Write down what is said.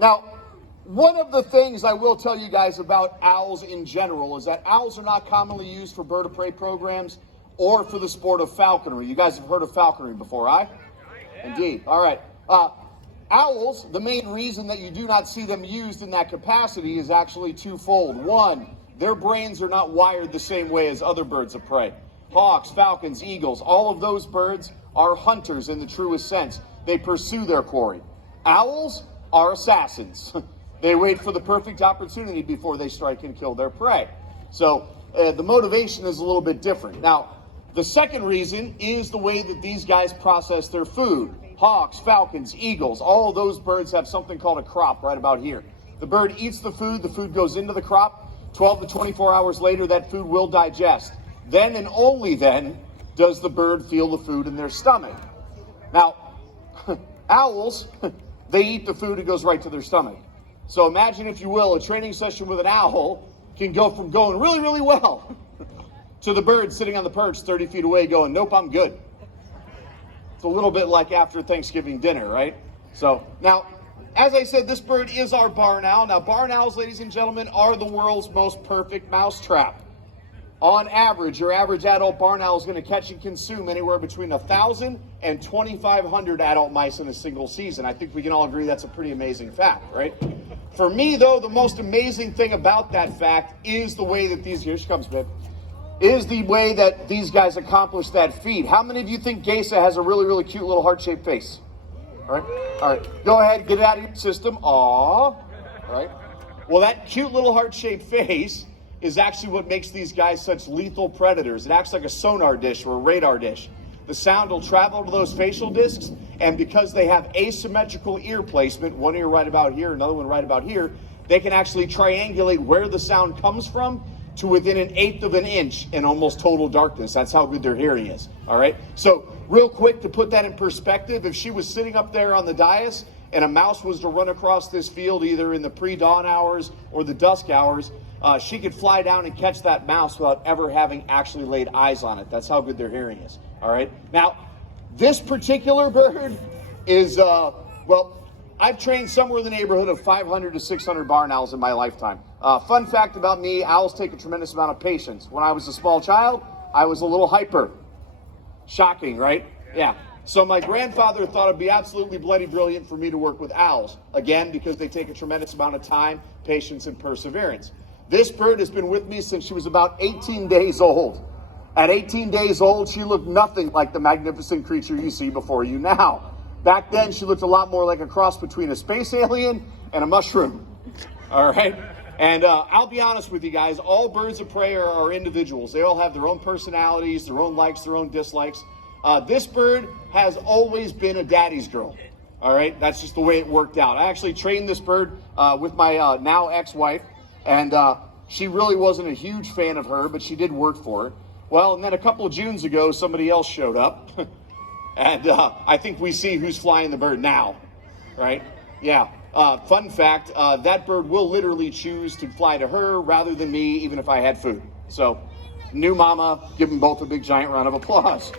Now, one of the things I will tell you guys about owls in general is that owls are not commonly used for bird of prey programs or for the sport of falconry. You guys have heard of falconry before, right? Indeed. All right. Owls, the main reason that you do not see them used in that capacity is actually twofold. One, their brains are not wired the same way as other birds of prey. Hawks, falcons, eagles, all of those birds are hunters in the truest sense. They pursue their quarry. Owls are assassins. They wait for the perfect opportunity before they strike and kill their prey. So the motivation is a little bit different. Now, the second reason is the way that these guys process their food. Hawks, falcons, eagles, all of those birds have something called a crop right about here. The bird eats the food goes into the crop. 12 to 24 hours later, that food will digest. Then and only then does the bird feel the food in their stomach. Now, owls, they eat the food, it goes right to their stomach. So imagine, if you will, a training session with an owl can go from going really, really well to the bird sitting on the perch 30 feet away going, nope, I'm good. It's a little bit like after Thanksgiving dinner, right? So now, as I said, this bird is our barn owl. Now, barn owls, ladies and gentlemen, are the world's most perfect mousetrap. On average, your average adult barn owl is going to catch and consume anywhere between 1,000 and 2,500 adult mice in a single season. I think we can all agree that's a pretty amazing fact, right? For me, though, the most amazing thing about that fact is the way that here she comes, babe, is the way that these guys accomplish that feat. How many of you think Geisa has a really, really cute little heart-shaped face? All right, go ahead, get it out of your system. Aww, all right. Well, that cute little heart-shaped face is actually what makes these guys such lethal predators. It acts like a sonar dish or a radar dish. The sound will travel to those facial discs, and because they have asymmetrical ear placement, one ear right about here, another one right about here, they can actually triangulate where the sound comes from to within 1/8 of an inch in almost total darkness. That's how good their hearing is, all right? So real quick, to put that in perspective, if she was sitting up there on the dais and a mouse was to run across this field either in the pre-dawn hours or the dusk hours, she could fly down and catch that mouse without ever having actually laid eyes on it. That's how good their hearing is, all right? Now, this particular bird is, well, I've trained somewhere in the neighborhood of 500 to 600 barn owls in my lifetime. Fun fact about me, owls take a tremendous amount of patience. When I was a small child, I was a little hyper. Shocking, right? Yeah. So my grandfather thought it'd be absolutely bloody brilliant for me to work with owls. Again, because they take a tremendous amount of time, patience, and perseverance. This bird has been with me since she was about 18 days old. At 18 days old, she looked nothing like the magnificent creature you see before you now. Back then, she looked a lot more like a cross between a space alien and a mushroom. All right? And I'll be honest with you guys, all birds of prey are individuals. They all have their own personalities, their own likes, their own dislikes. This bird has always been a daddy's girl. All right? That's just the way it worked out. I actually trained this bird with my now ex-wife, and she really wasn't a huge fan of her, but she did work for her. Well, and then a couple of Junes ago, somebody else showed up. And I think we see who's flying the bird now, right? Yeah. Fun fact, that bird will literally choose to fly to her rather than me, even if I had food. So, new mama, give them both a big giant round of applause.